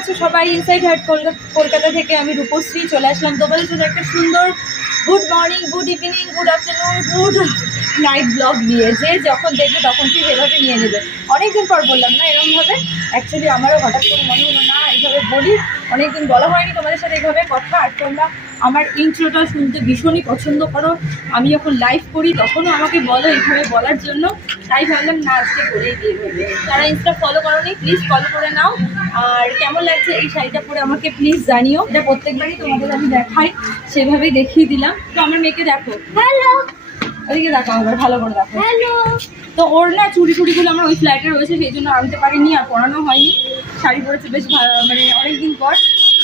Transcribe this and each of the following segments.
আছো সবাই inside heart Kolkata থেকে আমি রূপশ্রী, চলে আসলাম তোমাদের জন্য একটা সুন্দর good morning good evening good afternoon good night blog নিয়ে, যে যখন দেখবে তখন ঠিক এভাবে নিয়ে নেবে। অনেকদিন পর বললাম না এরকমভাবে অ্যাকচুয়ালি আমারও হঠাৎ করে মনে হলো না বলি, অনেকদিন বলা হয়নি তোমাদের সাথে এইভাবে কথা, আর তোমরা আমার ইন্ট্রোটা শুনতে ভীষণই পছন্দ করো। আমি যখন লাইভ করি, তখনও আমাকে বলো এইভাবে বলার জন্য। তাই ভাবলাম, না, আজকে বলেই দিয়ে দেবে যারা ইনস্টা ফলো করোনি প্লিজ ফলো করে নাও। আর কেমন লাগছে এই শাড়িটা পরে আমাকে প্লিজ জানিও। এটা প্রত্যেকবারই তোমাদের আমি দেখাই। সেভাবেই দেখিয়ে দিলাম। তো আমার মেয়েকে দেখো। হ্যালো ওদিকে দেখো আবার ভালো করে দেখো তো ওর না চুড়ি টুড়িগুলো আমার ওই ফ্ল্যাটে রয়েছে সেই জন্য আনতে পারিনি আর পরানো হয়নি। শাড়ি পরেছে বেশ মানে অনেকদিন পর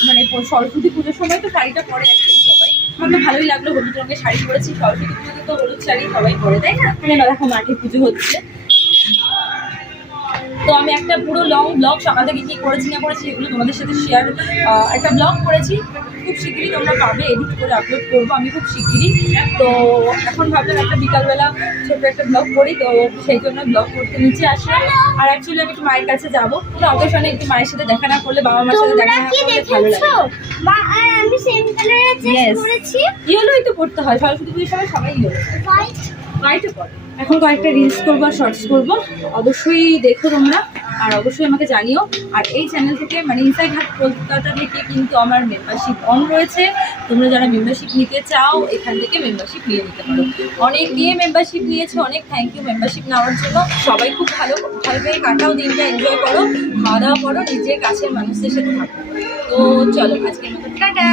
মানে সরস্বতী পুজোর সময় তো শাড়িটা পরে অ্যাকচুয়ালি সবাই। আমার তো ভালোই লাগল হলুদ রঙের শাড়ি পরেছি সরস্বতী পুজোতে তো হলুদ শাড়ি সবাই পরে তাই না? এখানে দেখো মাঠে পুজো হচ্ছে। তো আমি একটা পুরো লং ব্লগ সকাল থেকে কী করেছি না করেছি এগুলো তোমাদের সাথে শেয়ার একটা ব্লগ করেছি। খুব শিগগিরই তোমরা পাবে এডিট করে আপলোড করব আমি খুব শিগগিরই। তো এখন ভাবলাম একটা বিকালবেলা ছোট একটা ব্লগ করি তো সেই জন্য ব্লগ করতে নিচে আসলাম আর অ্যাকচুয়ালি আমি একটু মায়ের কাছে যাব। তো অকেশনে একটু মায়ের সাথে দেখা না করলে বাবা মার সাথে দেখা না করলে ভালো লাগে। ইয়েলোই তো পড়তে হয় সরস্বতী পুজোর সময় সবাই ইয়েলো হোয়াইট পড়ে এখন কয়েকটা রিলস করব আর শর্টস করব। অবশ্যই দেখো তোমরা। আর অবশ্যই আমাকে জানিও। আর এই চ্যানেল থেকে মানে ইনসাইড হাট কলকাতা থেকে কিন্তু আমার মেম্বারশিপ অন রয়েছে। তোমরা যারা মেম্বারশিপ নিতে চাও, এখান থেকে মেম্বারশিপ নিয়ে নিতে পারো। অনেক দিয়ে মেম্বারশিপ নিয়েছে, অনেক থ্যাংক ইউ মেম্বারশিপ নেওয়ার জন্য। সবাই খুব ভালো ভালোভাবে কাটাও, দিনটা এনজয় করো, খাওয়া দাওয়া করো নিজের কাছের মানুষদের সাথে থাকো। তো চলো, আজকের মতো। টাটা!